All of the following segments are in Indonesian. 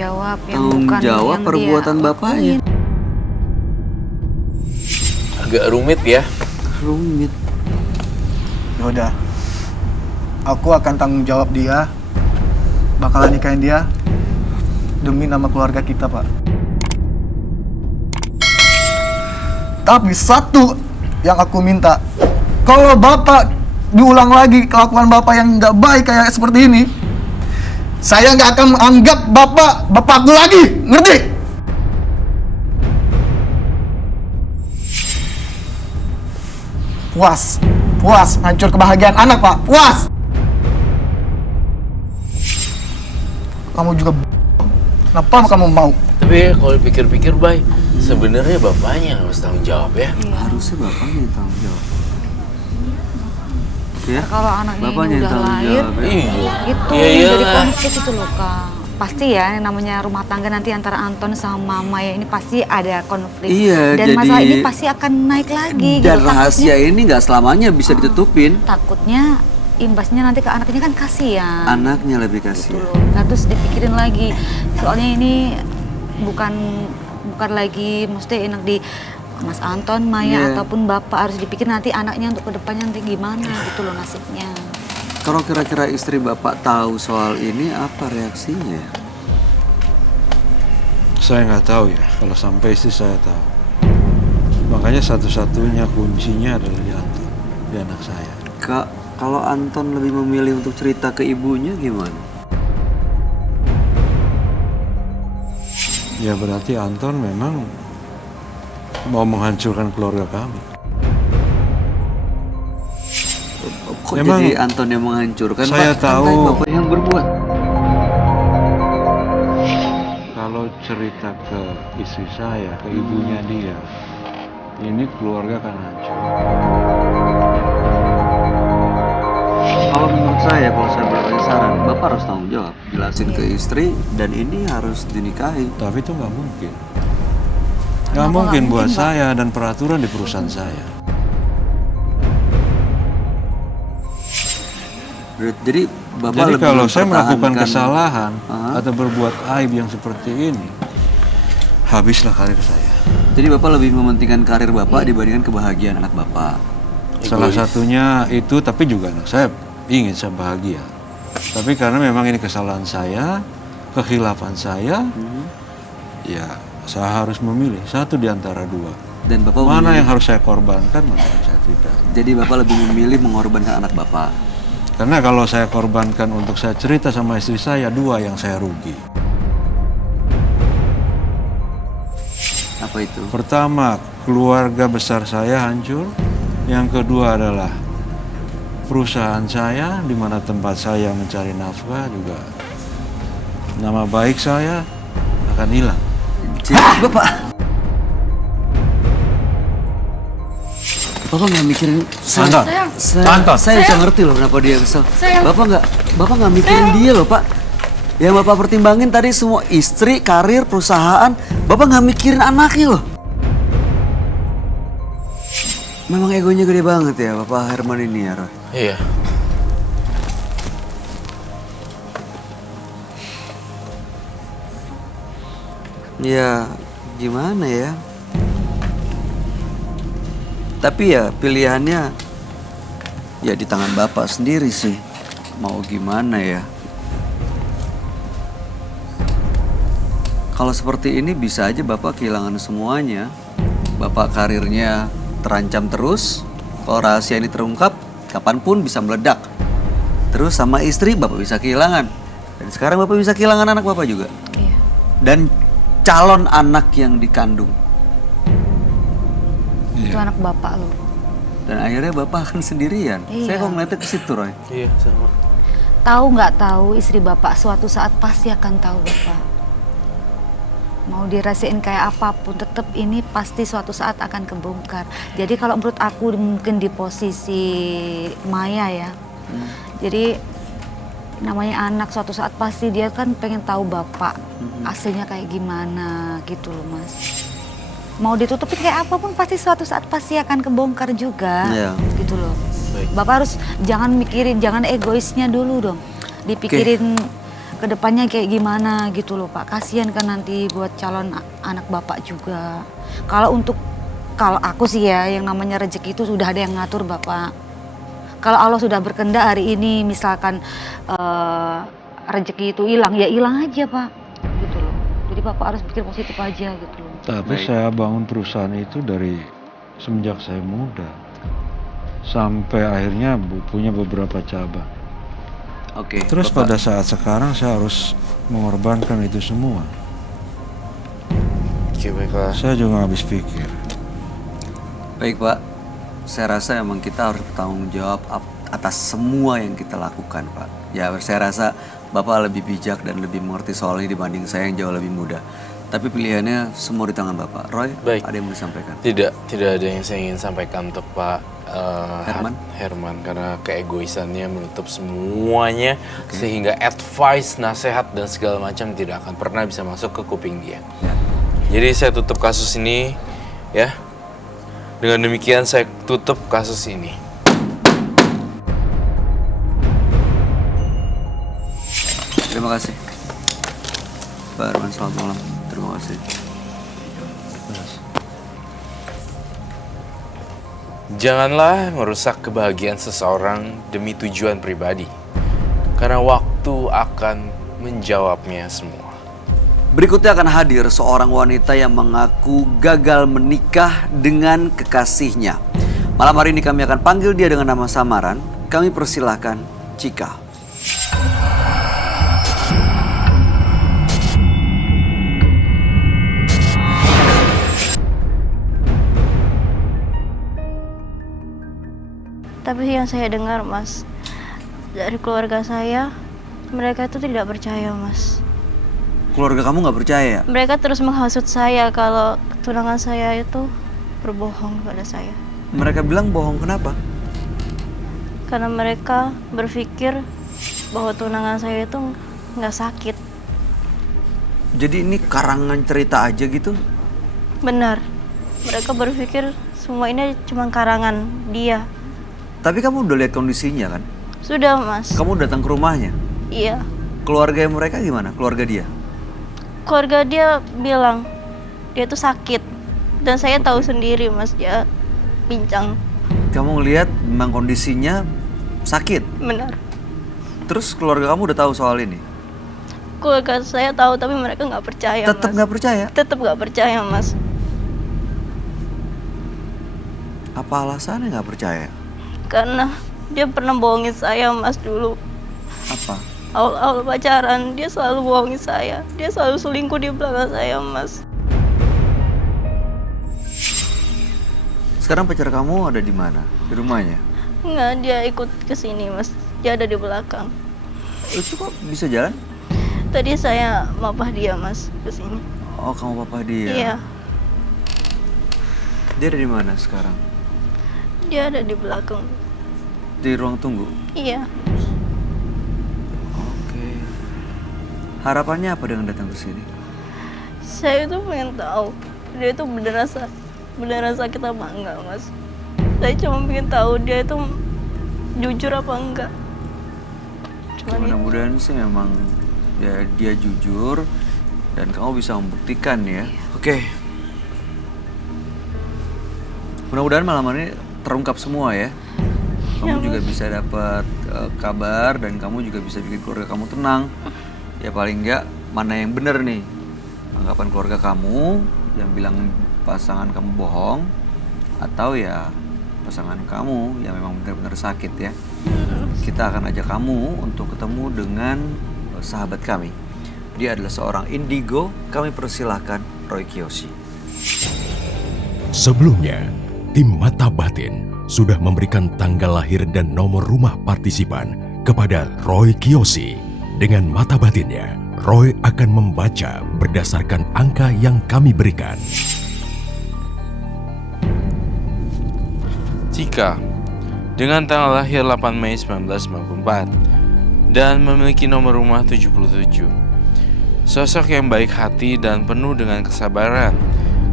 jawab yang Tanggung bukan jawab yang perbuatan dia bapaknya. lakuin. Agak rumit ya. Rumit. Yaudah, aku akan tanggung jawab dia, bakalan nikahin dia demi nama keluarga kita, Pak. Tapi satu yang aku minta, kalau Bapak diulang lagi kelakuan Bapak yang nggak baik kayak seperti ini, saya nggak akan menganggap Bapak bapakku lagi, ngerti? Puas, hancur kebahagiaan anak, Pak, puas. Kamu juga kenapa kamu mau? Tapi ya kalau dipikir-pikir, Bay, sebenarnya bapaknya yang harus tanggung jawab ya. Harusnya bapaknya yang tanggung jawab. Ya? Kalau anaknya Bapaknya ini yang udah tanggung lahir, jawab, ya? Iya. gitu, Iya, jadi iyalah. konflik itu loh, Kak. Pasti ya, yang namanya rumah tangga nanti antara Anton sama Maya ini pasti ada konflik. Iya, dan jadi- masalah ini pasti akan naik lagi. Dan gitu. rahasia ini nggak selamanya bisa ditutupin. Takutnya imbasnya nanti ke anaknya kan kasihan. Anaknya lebih Gitu kasihan. loh. Nah, terus dipikirin lagi. Soalnya ini bukan lagi mesti enak di Mas Anton, Maya Iya. ataupun Bapak, harus dipikir nanti anaknya untuk kedepannya nanti gimana gitu loh nasibnya. Kalau kira-kira istri bapak tahu soal ini, apa reaksinya? Saya nggak tahu ya, kalau sampai istri saya tahu. Makanya satu-satunya kuncinya adalah di Anton, di anak saya. Kak, kalau Anton lebih memilih untuk cerita ke ibunya gimana? Ya berarti Anton memang mau menghancurkan keluarga kami. Kok Memang jadi Anton yang menghancurkan? saya Pak? tahu. Kan bapak yang berbuat. Kalau cerita ke istri saya, ke ibunya dia, ini keluarga akan hancur. Kalau menurut saya, kalau saya berkasih saran, bapak harus tanggung jawab. Jelasin ke istri, dan ini harus dinikahi. Tapi itu nggak mungkin. Kenapa Nggak mungkin nggak buat mungkin, Pak? saya dan peraturan di perusahaan saya. Jadi bapak Jadi lebih kalau saya melakukan mempertahankan- kesalahan Ah. atau berbuat aib yang seperti ini, habislah karir saya. Jadi bapak lebih mementingkan karir bapak dibandingkan kebahagiaan anak bapak. Salah satunya itu, tapi juga anak saya ingin saya bahagia. Tapi karena memang ini kesalahan saya, kekhilafan saya, ya saya harus memilih satu di antara dua. Dan bapak Mana memilih- yang harus saya korbankan, mana yang saya tidak. Jadi bapak lebih memilih mengorbankan anak bapak. Karena kalau saya korbankan untuk saya cerita sama istri saya, dua yang saya rugi. Apa itu? Pertama, keluarga besar saya hancur. Yang kedua adalah perusahaan saya, di mana tempat saya mencari nafkah juga. Nama baik saya akan hilang. Jadi bapak. Bapak nggak mikirin Anton. saya bisa ngerti loh kenapa dia kesel. Bapak nggak mikirin dia loh, Pak. Yang bapak pertimbangin tadi semua istri, karir, perusahaan. Bapak nggak mikirin anaknya loh. Memang egonya gede banget ya Bapak Herman ini ya, Roy. Iya. Ya gimana ya. Tapi ya pilihannya ya di tangan bapak sendiri sih. Mau gimana ya. Kalau seperti ini bisa aja bapak kehilangan semuanya. Bapak karirnya terancam terus. Kalau rahasia ini terungkap, kapanpun bisa meledak. Terus sama istri bapak bisa kehilangan. Dan sekarang bapak bisa kehilangan anak bapak juga. Iya. Dan calon anak yang dikandung. Itu anak Bapak loh. Dan akhirnya bapak akan sendirian. Iya. Saya kok ngeliatnya ke situ, Roy. Iya, sama. Tahu nggak tahu, istri Bapak suatu saat pasti akan tahu Bapak. Mau dirahasiain kayak apapun, tetap ini pasti suatu saat akan kebongkar. Jadi kalau menurut aku mungkin di posisi Maya ya. Jadi namanya anak suatu saat pasti dia kan pengen tahu Bapak aslinya kayak gimana gitu loh, Mas. Mau ditutupin kayak apapun pasti suatu saat pasti akan kebongkar juga. Iya. Gitu loh. Baik. Bapak harus jangan mikirin, jangan egoisnya dulu dong. Dipikirin kedepannya kayak gimana gitu loh Pak. Kasihan kan nanti buat calon anak Bapak juga. Kalau aku sih ya, yang namanya rezeki itu sudah ada yang ngatur Bapak. Kalau Allah sudah berkehendak hari ini misalkan rezeki itu hilang, ya hilang aja Pak. Gitu loh. Jadi Bapak harus pikir positif aja gitu loh. Tapi Baik. saya bangun perusahaan itu dari semenjak saya muda. Sampai akhirnya punya beberapa cabang. Oke. Terus Bapak. pada saat sekarang saya harus mengorbankan itu semua. Oke, baiklah. Saya juga habis pikir. Baik Pak, saya rasa emang kita harus bertanggung jawab atas semua yang kita lakukan Pak. Ya saya rasa Bapak lebih bijak dan lebih mengerti soal ini dibanding saya yang jauh lebih muda. Tapi pilihannya semua di tangan Bapak. Roy, Baik. ada yang mau disampaikan? Tidak ada yang saya ingin sampaikan untuk Pak Herman? karena keegoisannya menutup semuanya sehingga advice, nasihat dan segala macam tidak akan pernah bisa masuk ke kuping dia. Ya. Jadi saya tutup kasus ini ya. Dengan demikian saya tutup kasus ini. Terima kasih. Pak Herman, selamat malam. Terima kasih. Janganlah merusak kebahagiaan seseorang demi tujuan pribadi. Karena waktu akan menjawabnya semua. Berikutnya akan hadir seorang wanita yang mengaku gagal menikah dengan kekasihnya. Malam hari ini kami akan panggil dia dengan nama samaran. Kami persilahkan Cika. Tapi yang saya dengar Mas, dari keluarga saya, mereka itu tidak percaya Mas. Keluarga kamu nggak percaya ya? Mereka terus menghasut saya kalau tunangan saya itu berbohong kepada saya. Mereka bilang bohong, kenapa? Karena mereka berpikir bahwa tunangan saya itu nggak sakit. Jadi ini karangan cerita aja gitu? Benar, mereka berpikir semua ini cuma karangan dia. Tapi kamu udah lihat kondisinya kan? Sudah Mas. Kamu datang ke rumahnya? Iya. Keluarga mereka gimana? Keluarga dia? Keluarga dia bilang dia itu sakit. Dan saya tahu sendiri Mas, dia pincang. Kamu ngelihat memang kondisinya sakit? Benar. Terus keluarga kamu udah tahu soal ini? Keluarga saya tahu tapi mereka nggak percaya. Tetap Mas. nggak percaya? Tetap nggak percaya Mas. Apa alasannya nggak percaya? Karena dia pernah bohongin saya Mas dulu. Apa? Awal-awal pacaran dia selalu bohongin saya. Dia selalu selingkuh di belakang saya Mas. Sekarang pacar kamu ada di mana? Di rumahnya? Nggak, dia ikut ke sini Mas. Dia ada di belakang. Itu kok bisa jalan? Tadi saya mapah dia Mas ke sini. Oh, kamu papa dia? Iya. Dia ada di mana sekarang? Dia ada di belakang. Di ruang tunggu? Iya. Oke. Harapannya apa dengan datang ke sini? Saya itu pengen tahu dia itu beneran sakit apa enggak Mas. Saya cuma pengen tahu dia itu jujur apa enggak. Cuman itu. Mudah-mudahan sih memang ya dia jujur dan kamu bisa membuktikan ya. Oke. Mudah-mudahan malam ini terungkap semua ya. Kamu juga bisa dapat kabar dan kamu juga bisa bikin keluarga kamu tenang. Ya paling enggak mana yang benar nih? Anggapan keluarga kamu yang bilang pasangan kamu bohong atau ya pasangan kamu yang memang benar-benar sakit ya. Kita akan ajak kamu untuk ketemu dengan sahabat kami. Dia adalah seorang indigo. Kami persilahkan Roy Kiyoshi. Sebelumnya, tim Mata Batin sudah memberikan tanggal lahir dan nomor rumah partisipan kepada Roy Kiyoshi. Dengan mata batinnya, Roy akan membaca berdasarkan angka yang kami berikan. Cika, dengan tanggal lahir 8 Mei 1994 dan memiliki nomor rumah 77. Sosok yang baik hati dan penuh dengan kesabaran.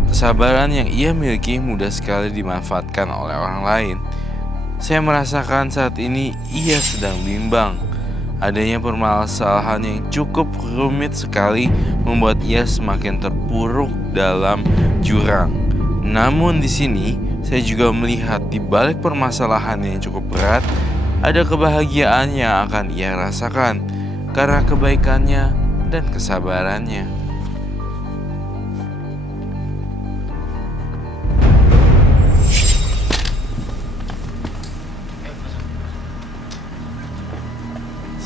Kesabaran yang ia miliki mudah sekali dimanfaatkan oleh orang lain. Saya merasakan saat ini ia sedang bimbang. Adanya permasalahan yang cukup rumit sekali membuat ia semakin terpuruk dalam jurang. Namun di sini saya juga melihat di balik permasalahan yang cukup berat ada kebahagiaan yang akan ia rasakan karena kebaikannya dan kesabarannya.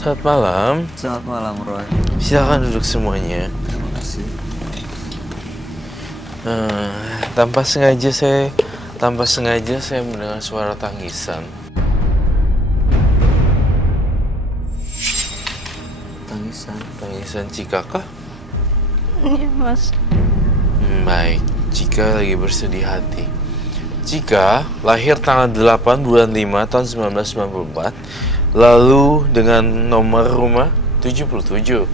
Selamat malam. Selamat malam, Roy. Silakan duduk semuanya. Terima kasih. Tanpa sengaja saya mendengar suara tangisan. Tangisan Cika kah? Iya mas. Baik, Cika lagi bersedih hati. Cika lahir tanggal 8 bulan 5 tahun 1994. Lalu dengan nomor rumah 77.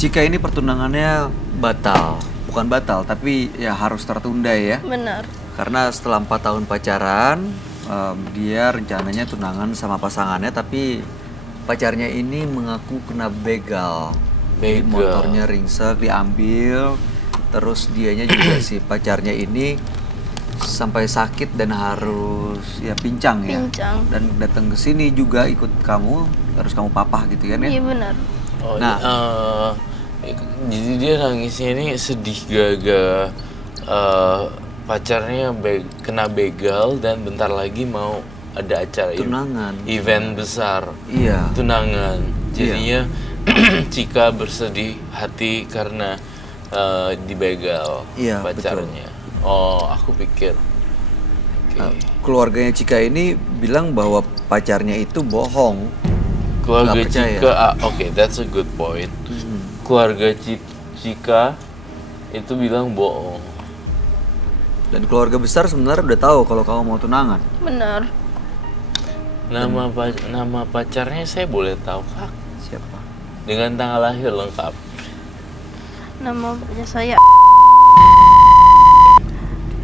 Jika ini pertunangannya batal, bukan batal, tapi ya harus tertunda ya. Benar. Karena setelah 4 tahun pacaran, dia rencananya tunangan sama pasangannya, tapi pacarnya ini mengaku kena begal. Jadi motornya ringsek, diambil, terus dianya juga si pacarnya ini sampai sakit dan harus ya pincang ya. Pincang. Dan datang ke sini juga ikut kamu, harus kamu papah gitu kan ya. Iya benar. Oh, Nah. Jadi dia nangisnya ini sedih gara-gara pacarnya kena begal dan bentar lagi mau ada acara Tunangan. event besar. Iya. Tunangan. Jadinya Cika bersedih hati karena dibegal Iya, pacarnya. Oh, aku pikir. Oke. Keluarganya Cika ini bilang bahwa pacarnya itu bohong. Keluarga Nggak percaya. Cika, oke, that's a good point. Keluarga Cika itu bilang bohong. Dan keluarga besar sebenarnya udah tahu kalau kamu mau tunangan. Benar. Nama pacarnya saya boleh tahu kak? Siapa? Dengan tanggal lahir lengkap. Nama punya saya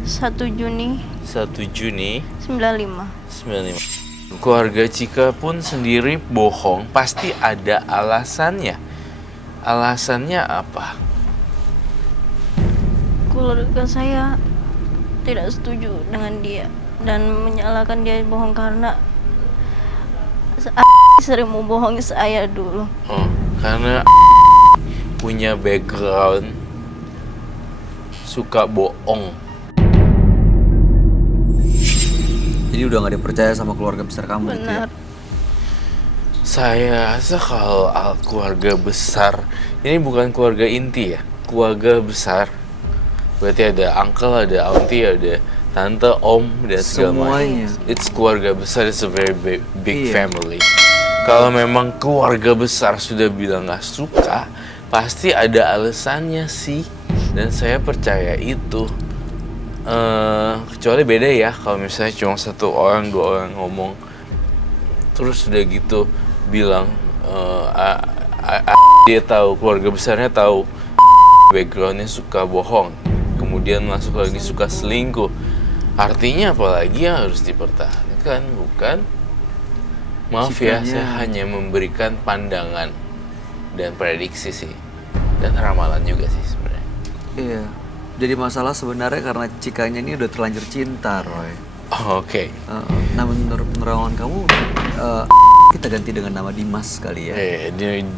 1 Juni 1 Juni 95. 95. Keluarga Cika pun sendiri bohong, pasti ada alasannya. Alasannya apa? Keluarga saya tidak setuju dengan dia dan menyalahkan dia bohong karena sering membohongi saya dulu. Oh, karena punya background suka bohong. Jadi udah gak dipercaya sama keluarga besar kamu gitu ya? Benar. Saya rasa kalau keluarga besar, ini bukan keluarga inti ya, keluarga besar. Berarti ada uncle, ada auntie, ada tante, om, dan segala Semuanya. macam. It's keluarga besar, it's a very big Iya. family. Kalau memang keluarga besar sudah bilang gak suka, pasti ada alasannya sih. Dan saya percaya itu. Kecuali beda ya, kalau misalnya cuma 1 orang, 2 orang ngomong, terus udah gitu bilang, dia tahu, keluarga besarnya tahu backgroundnya suka bohong, kemudian masuk lagi suka selingkuh. Artinya apalagi yang harus dipertahankan, bukan? Maaf ya, Cikanya- saya hanya memberikan pandangan dan prediksi sih, dan ramalan juga sih sebenarnya. Iya. Jadi masalah sebenarnya karena Cikanya ini udah terlanjur cinta, Roy. Oh, oke. Nah menurut penerawangan kamu, kita ganti dengan nama Dimas kali ya?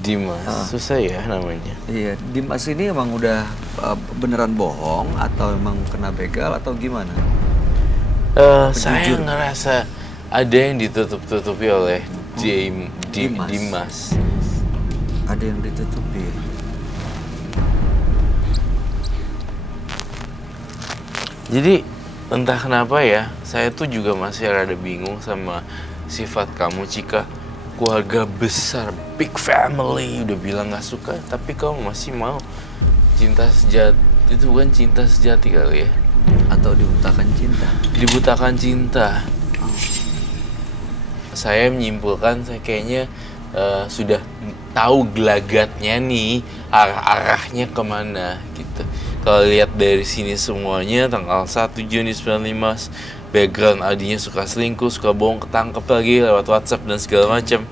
Dimas, susah ya namanya. Iya, Dimas ini emang udah beneran bohong atau emang kena begal atau gimana? Saya Jujur. ngerasa ada yang ditutup-tutupi oleh Dimas. Dimas. Ada yang ditutupi. Jadi entah kenapa ya, saya tuh juga masih rada bingung sama sifat kamu Cika. Keluarga besar, big family, udah bilang gak suka, tapi kamu masih mau. Cinta sejati, itu bukan cinta sejati kali ya. Atau dibutakan cinta. Dibutakan cinta. Saya menyimpulkan, saya kayaknya sudah tahu gelagatnya nih, arah-arahnya kemana gitu. Kalau lihat dari sini semuanya, tanggal 1 Juni 95, background Adinya suka selingkuh, suka bohong, ketangkep lagi lewat WhatsApp dan segala macam.